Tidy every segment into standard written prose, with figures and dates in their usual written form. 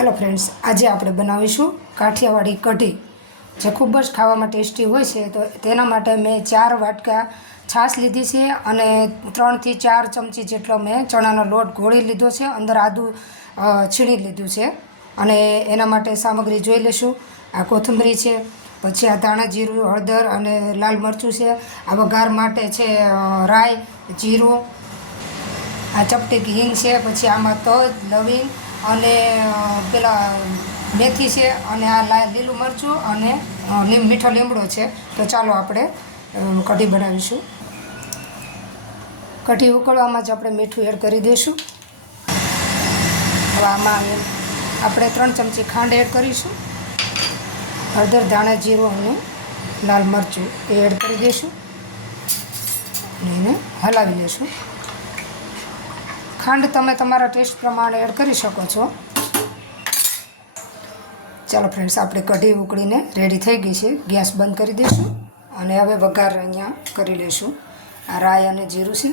Hello friends, આજે આપણે બનાવીશું કાઠિયાવાડી કઢી, જે ખૂબ જ ખાવામાં ટેસ્ટી હોય છે. તો તેના માટે મેં 4 વાટકા છાશ લીધી છે અને 3 થી 4 ચમચી જેટલો મેં ચણાનો લોટ ઘોળી લીધો છે. અંદર આદું છીણી લીધું છે અને એના માટે સામગ્રી જોઈ લઈશું. આ કોથમરી છે, પછી આ ધાણા જીરું, હળદર અને લાલ મરચું છે. આ વઘાર માટે છે રાઈ, જીરું, આ ચપટી હિંગ છે, પછી આમાં તજ, લવિંગ અને પેલા મેથી છે અને આ લીલું મરચું અને મીઠો લીમડો છે. તો ચાલો આપણે કઢી બનાવીશું. કઢી ઉકળવામાં જ આપણે મીઠું એડ કરી દઈશું. હવે આમાં આપણે 3 ચમચી ખાંડ એડ કરીશું. હળદર, ધાણા જીરું અને લાલ મરચું એ એડ કરી દઈશું અને એને હલાવી લઈશું. ખાંડ તમે તમારા ટેસ્ટ પ્રમાણે એડ કરી શકો છો. ચાલો ફ્રેન્ડ્સ, આપણે કઢી ઉકળીને રેડી થઈ ગઈ છે. ગેસ બંધ કરી દઈશું અને હવે વઘાર અહીંયા કરી લઈશું. આ રાઈ અને જીરું છે,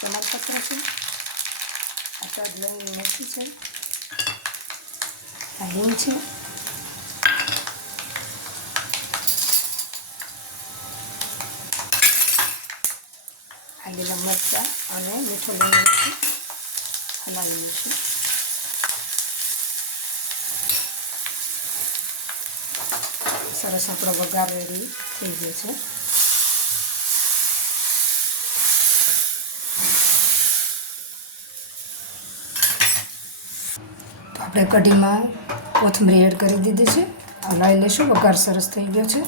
તમાલપત્ર છે, આ તજ, લવિંગ, મેથી છે, આ હિંગ છે, આ લીલા મરચાં અને મીઠો લીમડો હલાવી લઈશું. સરસ આપણો વઘાર રેડી થઈ ગયો છે. તો આપણે કઢીમાં કોથમરી એડ કરી દીધી છે. હલાવી લઈશું. વઘાર સરસ થઈ ગયો છે.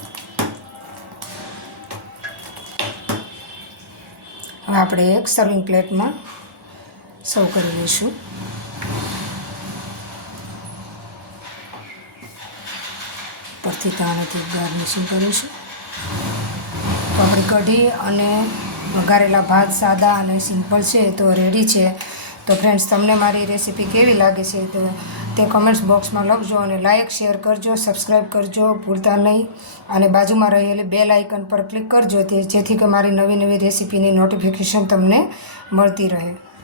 હવે આપણે એક સર્વિંગ પ્લેટમાં સર્વ કરી લઈશું. પરથી ધાણાથી ગાર્નિશિંગ કરીશું. તો આપણી કઢી અને વઘારેલા ભાત સાદા અને સિમ્પલ છે તો રેડી છે. તો ફ્રેન્ડ્સ, તમને મારી રેસીપી કેવી લાગે છે તો તે કમેન્ટ્સ બોક્સમાં લખજો અને લાઇક, શેર કરજો, સબસ્ક્રાઈબ કરજો ભૂલતા નહીં. અને બાજુમાં રહેલી બેલ આઇકન પર ક્લિક કરજો જેથી કે મારી નવી નવી રેસીપીની નોટિફિકેશન તમને મળતી રહે.